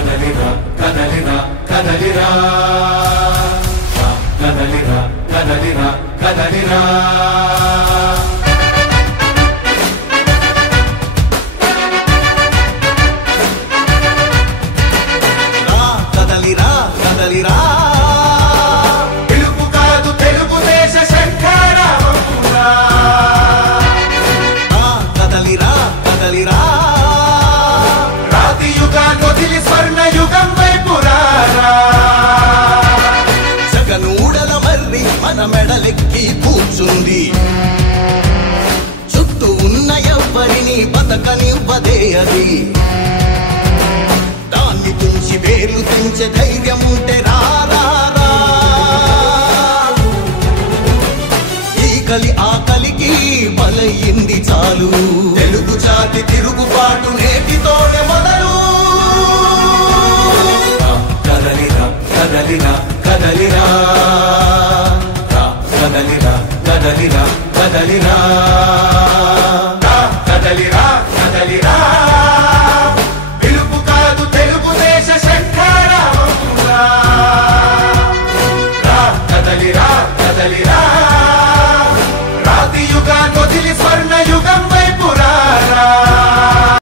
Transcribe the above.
కదలిరా కదలిరా కదలిరా కదలిరా కదలిరా కదలిరా కదలిరా కదలిరా పిలుపు కాదు తెలుగుదేశ శంఖారావమురా కదలిరా కదలిరా రాతి యుగాన్ని వదిలి స్వర్ణ యుగం వైపు రారా జగనూడల మర్రి మన మెడలెక్కి కూర్చుంది చుట్టూ ఉన్న ఎవ్వరిని బతకనివ్వదే అది దాన్ని తుంచి వేర్లు తెంచే ధైర్యం ఉంటే రారా ఈ కలి ఆకలికి బలయింది చాలు తెలుగు జాతి తిరుగుబాటు నేటితోనే మొదలు కదలిరా కదలిరా కదలిరా కదలిరా కదలిరా కదలిరా కదలిరా కదలిరా పిలుపు కాదు తెలుగుదేశ శంఖారావమురా కదలిరా కదలిరా